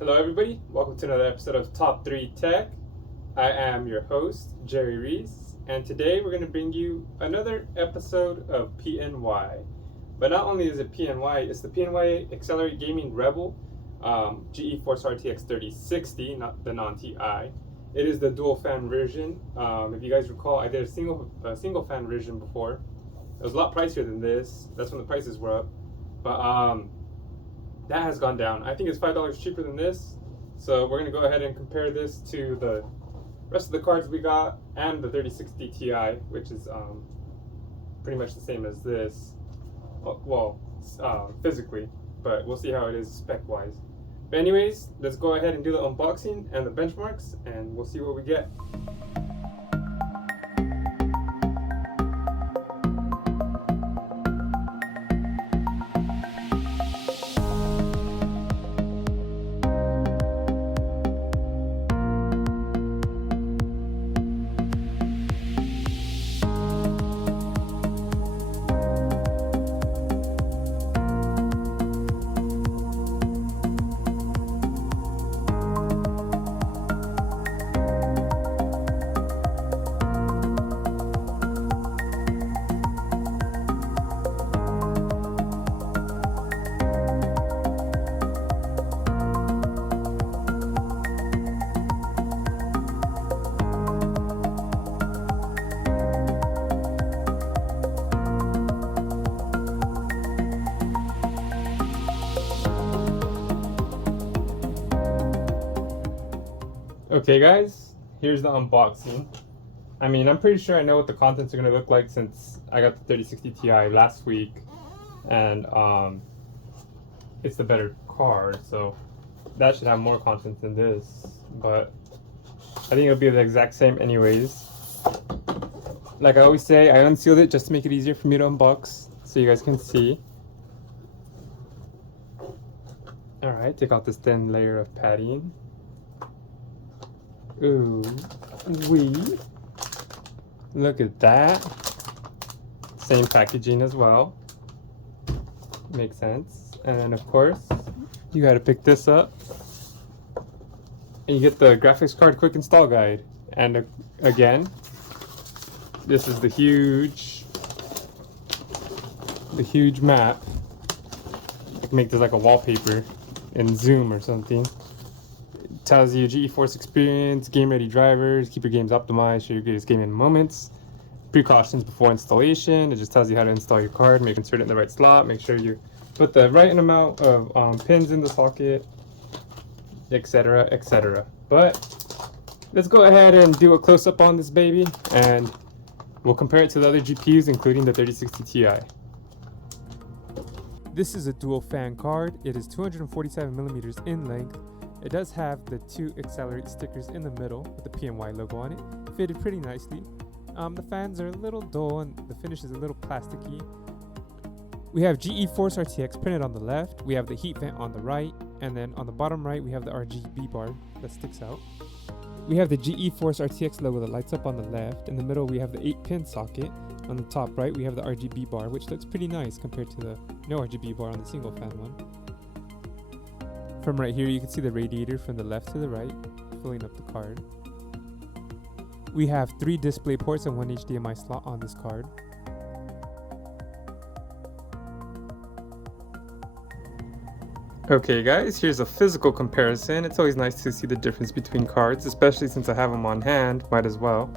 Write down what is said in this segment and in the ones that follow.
Hello everybody, welcome to another episode of Top3Tech. I am your host, Jerry Ruiz, and today we're going to bring you another episode of PNY. But not only is it PNY, it's the PNY XLR8 Gaming REVEL GeForce RTX 3060, not the non-TI. It is the dual fan version. If you guys recall, I did a single fan version before. It was a lot pricier than this. That's when the prices were up. But that has gone down. I think it's $5 cheaper than this. So we're gonna go ahead and compare this to the rest of the cards we got and the 3060 Ti, which is pretty much the same as this. Physically, but we'll see how it is spec-wise. But anyways, let's go ahead and do the unboxing and the benchmarks, and we'll see what we get. Okay guys, here's the unboxing. I mean, I'm pretty sure I know what the contents are going to look like since I got the 3060 Ti last week, and it's the better card, so that should have more content than this, but I think it'll be the exact same anyways. Like I always say, I unsealed it just to make it easier for me to unbox so you guys can see. Alright, take out this thin layer of padding. Ooh, look at that. Same packaging as well. Makes sense. And then of course, you gotta pick this up. And you get the graphics card quick install guide. And again, this is the huge map. I can make this like a wallpaper in Zoom or something. Tells you GeForce experience, game ready drivers, keep your games optimized, share your greatest gaming moments, precautions before installation. It just tells you how to install your card, make insert it in the right slot, make sure you put the right amount of pins in the socket, etc, etc. But let's go ahead and do a close-up on this baby, and we'll compare it to the other GPUs, including the 3060 Ti. This is a dual fan card. It is 247 millimeters in length. It does have the two XLR8 stickers in the middle with the PNY logo on it. Fitted pretty nicely. The fans are a little dull and the finish is a little plasticky. We have GeForce RTX printed on the left. We have the heat vent on the right. And then on the bottom right, we have the RGB bar that sticks out. We have the GeForce RTX logo that lights up on the left. In the middle, we have the 8-pin socket. On the top right, we have the RGB bar, which looks pretty nice compared to the no RGB bar on the single fan one. From right here, you can see the radiator from the left to the right, filling up the card. We have 3 display ports and 1 HDMI slot on this card. Okay guys, here's a physical comparison. It's always nice to see the difference between cards, especially since I have them on hand, might as well.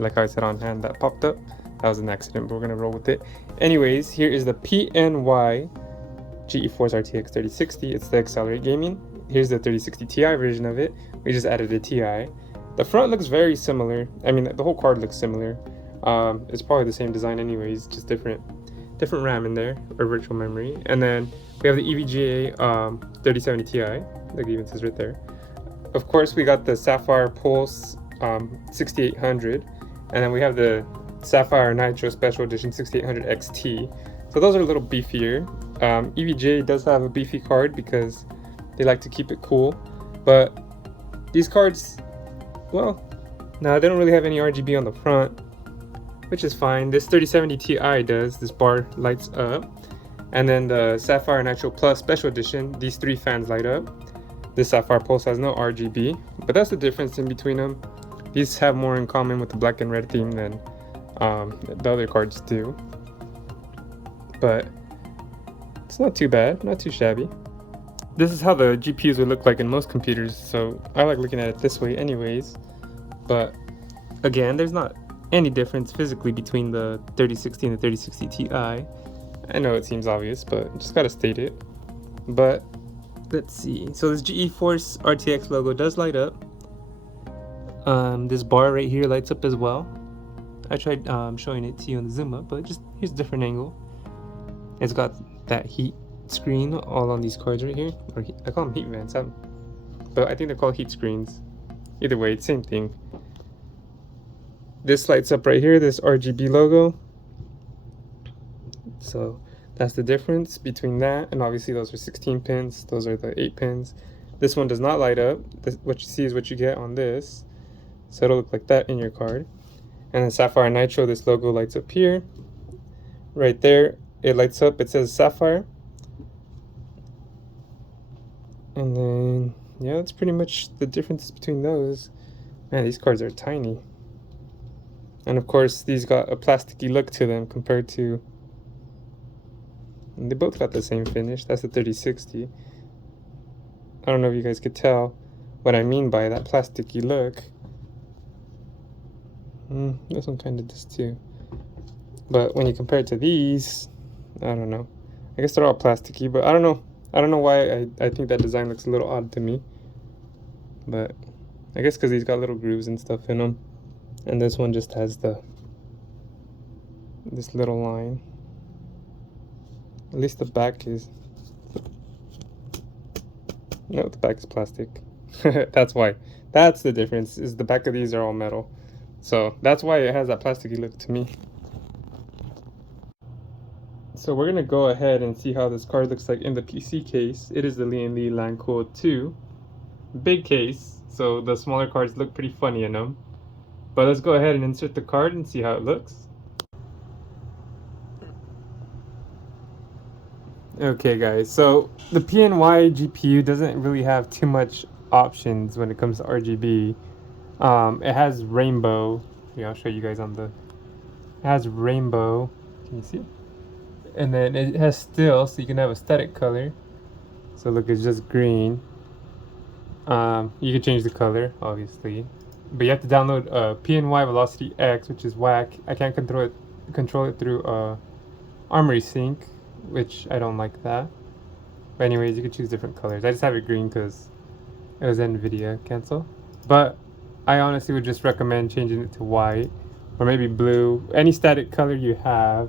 Like how I said on hand, that popped up. That was an accident, but we're gonna roll with it. Anyways, here is the PNY GeForce RTX 3060. It's the XLR8 Gaming. Here's the 3060 Ti version of it. We just added a Ti. The front looks very similar. I mean, the whole card looks similar. It's probably the same design anyways, just different RAM in there, or virtual memory. And then we have the EVGA 3070 Ti, like it even says right there. Of course, we got the Sapphire Pulse 6800, and then we have the Sapphire Nitro Special Edition 6800 XT. So those are a little beefier. EVGA does have a beefy card because they like to keep it cool, but these cards, well, no, they don't really have any RGB on the front, which is fine. This 3070 Ti does. This bar lights up. And then the Sapphire Nitro Plus Special Edition, these 3 fans light up. This Sapphire Pulse has no RGB, but that's the difference in between them. These have more in common with the black and red theme than the other cards do. But it's not too bad, not too shabby. This is how the GPUs would look like in most computers, so I like looking at it this way anyways. But again, there's not any difference physically between the 3060 and the 3060 Ti. I know it seems obvious, but just gotta state it. But let's see. So this GeForce RTX logo does light up. This bar right here lights up as well. I tried showing it to you on the zoom up, but just here's a different angle. It's got that heat screen all on these cards right here. Or I call them heat vents, but I think they're called heat screens. Either way, it's same thing. This lights up right here, this RGB logo. So that's the difference between that, and obviously those are 16 pins, those are the 8 pins. This one does not light up. What you see is what you get on this. So it'll look like that in your card. And then Sapphire Nitro, this logo lights up here. Right there, it lights up, it says Sapphire. And then, yeah, that's pretty much the difference between those. Man, these cards are tiny. And of course, these got a plasticky look to them compared to... And they both got the same finish. That's the 3060. I don't know if you guys could tell what I mean by that plasticky look. This one kind of does too. But when you compare it to these, I don't know. I guess they're all plasticky, but I don't know. I don't know why I think that design looks a little odd to me. But I guess because these got little grooves and stuff in them. And this one just has this little line. At least the back is... No, the back is plastic. That's why. That's the difference, is the back of these are all metal. So that's why it has that plasticky look to me. So we're gonna go ahead and see how this card looks like in the PC case. It is the Lian Li Lancool 2. Big case, so the smaller cards look pretty funny in them. But let's go ahead and insert the card and see how it looks. Okay guys, so the PNY GPU doesn't really have too much options when it comes to RGB. It has rainbow. Here, I'll show you guys on the... It has rainbow. Can you see? And then it has still, so you can have a static color. So look, it's just green. You can change the color, obviously. But you have to download PNY Velocity X, which is whack. I can't control it through Armory Sync, which I don't like that. But anyways, you can choose different colors. I just have it green because it was NVIDIA cancel. But I honestly would just recommend changing it to white or maybe blue. Any static color you have,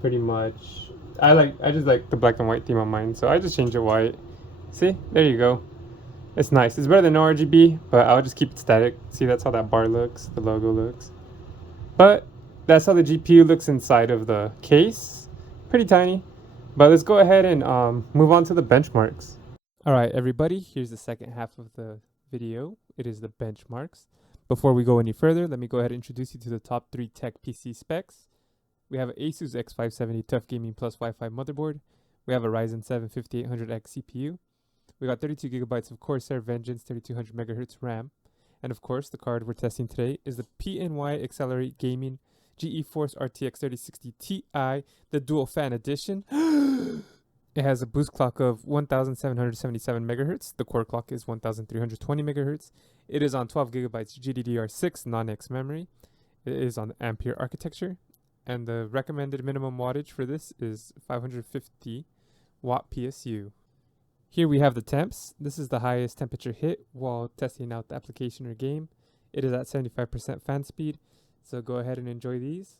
pretty much. I just like the black and white theme on mine, so I just changed it white. See, there you go. It's nice. It's better than no RGB, but I'll just keep it static. See, that's how that bar looks, the logo looks. But that's how the GPU looks inside of the case. Pretty tiny. But let's go ahead and move on to the benchmarks. All right, everybody, here's the second half of the video. It is the benchmarks. Before we go any further, let me go ahead and introduce you to the Top3Tech PC specs. We have an Asus X570 Tough Gaming Plus Wi-Fi motherboard. We have a Ryzen 7 5800X CPU. We got 32 gigabytes of Corsair Vengeance 3200 megahertz RAM. And of course, the card we're testing today is the PNY XLR8 Gaming GeForce RTX 3060 Ti, the Dual Fan Edition. It has a boost clock of 1777 megahertz. The core clock is 1320 megahertz. It is on 12 gigabytes GDDR6 non-X memory. It is on the Ampere architecture. And the recommended minimum wattage for this is 550 watt PSU. Here we have the temps. This is the highest temperature hit while testing out the application or game. It is at 75% fan speed, so go ahead and enjoy these.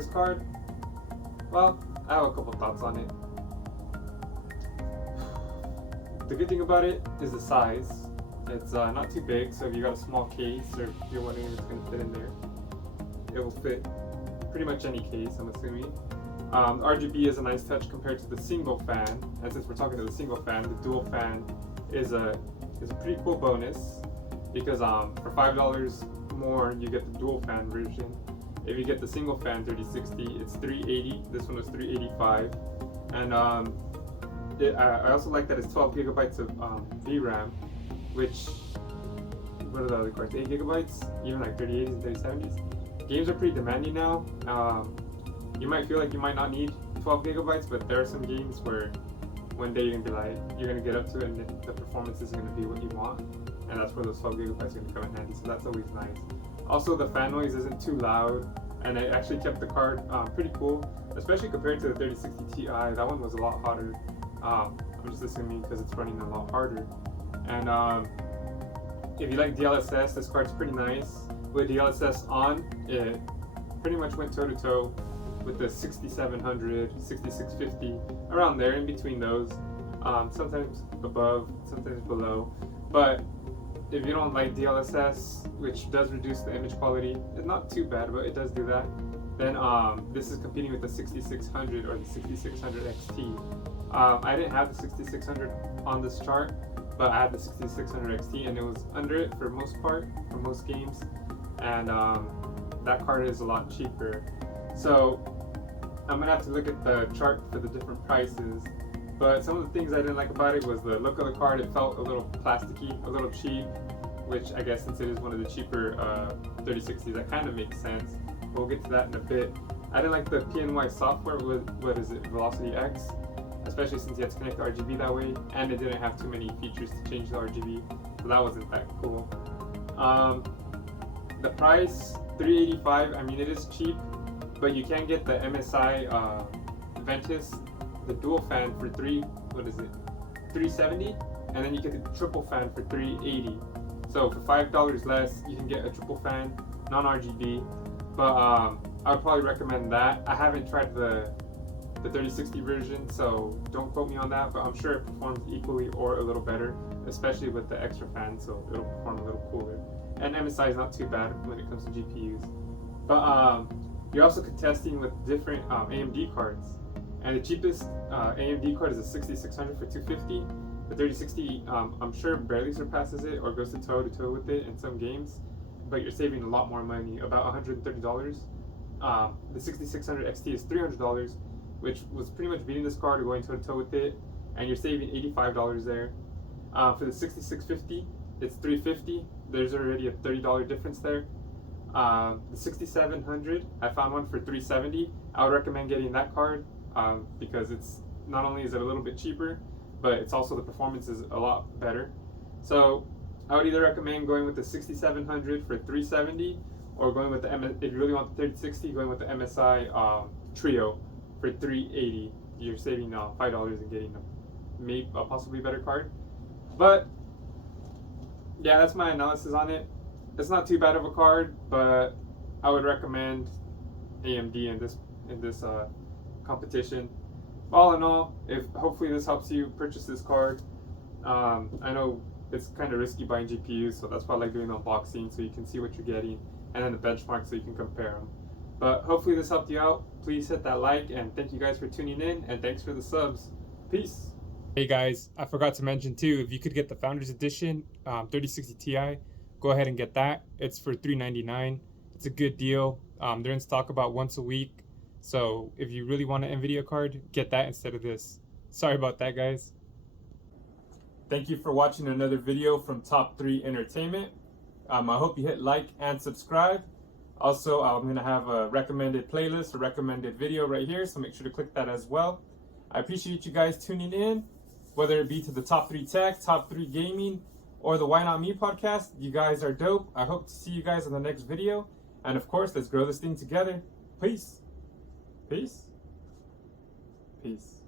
this card? Well, I have a couple thoughts on it. The good thing about it is the size. It's not too big, so if you got a small case or if you're wondering if it's going to fit in there, it will fit pretty much any case, I'm assuming. RGB is a nice touch compared to the single fan, and since we're talking to the single fan, the dual fan is a pretty cool bonus because for $5 more you get the dual fan version. If you get the single fan 3060, it's $380. This one was $385, and I also like that it's 12 gigabytes of VRAM, which, what are the other cards? 8 gigabytes, even like 3080s and 3070s. Games are pretty demanding now. You might feel like you might not need 12 gigabytes, but there are some games where one day you're gonna be like, you're gonna get up to it and the performance is gonna be what you want, and that's where those 12 gigabytes are gonna come in handy. So that's always nice. Also, the fan noise isn't too loud, and it actually kept the card pretty cool, especially compared to the 3060 Ti. That one was a lot hotter. I'm just assuming because it's running a lot harder. And if you like DLSS, this card's pretty nice. With DLSS on, it pretty much went toe to toe with the 6700, 6650, around there, in between those. Sometimes above, sometimes below. But if you don't like DLSS, which does reduce the image quality, it's not too bad, but it does do that. Then this is competing with the 6600 or the 6600 XT. I didn't have the 6600 on this chart, but I had the 6600 XT, and it was under it for most part, for most games. And that card is a lot cheaper. So I'm gonna have to look at the chart for the different prices. But some of the things I didn't like about it was the look of the card. It felt a little plasticky, a little cheap, which I guess since it is one of the cheaper 3060s, that kind of makes sense. We'll get to that in a bit. I didn't like the PNY software with, what is it, Velocity X, especially since you had to connect the RGB that way, and it didn't have too many features to change the RGB, so that wasn't that cool. The price, $385, I mean, it is cheap, but you can get the MSI Ventus, the dual fan for $370, and then you get the triple fan for $380. So for $5 less, you can get a triple fan, non-RGB, but I would probably recommend that. I haven't tried the 3060 version, so don't quote me on that, but I'm sure it performs equally or a little better, especially with the extra fan, so it'll perform a little cooler. And MSI is not too bad when it comes to GPUs. But you're also contesting with different AMD cards. And the cheapest AMD card is a 6600 for $250. The 3060, I'm sure barely surpasses it or goes toe to toe with it in some games, but you're saving a lot more money, about $130. The 6600 XT is $300, which was pretty much beating this card or going toe to toe with it, and you're saving $85 there. For the 6650, it's $350. There's already a $30 difference there. The 6700, I found one for $370. I would recommend getting that card because it's not only is it a little bit cheaper, but it's also the performance is a lot better. So I would either recommend going with the 6700 for $370, or going with the if you really want the 3060, going with the MSI Trio for $380. You're saving $5 and getting a possibly better card. But yeah, that's my analysis on it. It's not too bad of a card, but I would recommend AMD in this competition. All in all, hopefully this helps you purchase this card. I know it's kind of risky buying GPUs, so that's why I like doing the unboxing, so you can see what you're getting, and then the benchmark so you can compare them. But hopefully this helped you out. Please hit that like, and thank you guys for tuning in, and thanks for the subs. Peace. Hey guys, I forgot to mention too, if you could get the Founders Edition 3060 Ti, go ahead and get that. It's for $399. It's a good deal. They're in stock about once a week. So if you really want an NVIDIA card, get that instead of this. Sorry about that, guys. Thank you for watching another video from Top 3 Entertainment. I hope you hit like and subscribe. Also, I'm going to have a recommended playlist, a recommended video right here, so make sure to click that as well. I appreciate you guys tuning in, whether it be to the Top 3 Tech, Top 3 Gaming, or the Why Not Me podcast. You guys are dope. I hope to see you guys in the next video. And of course, let's grow this thing together. Peace. Peace. Peace.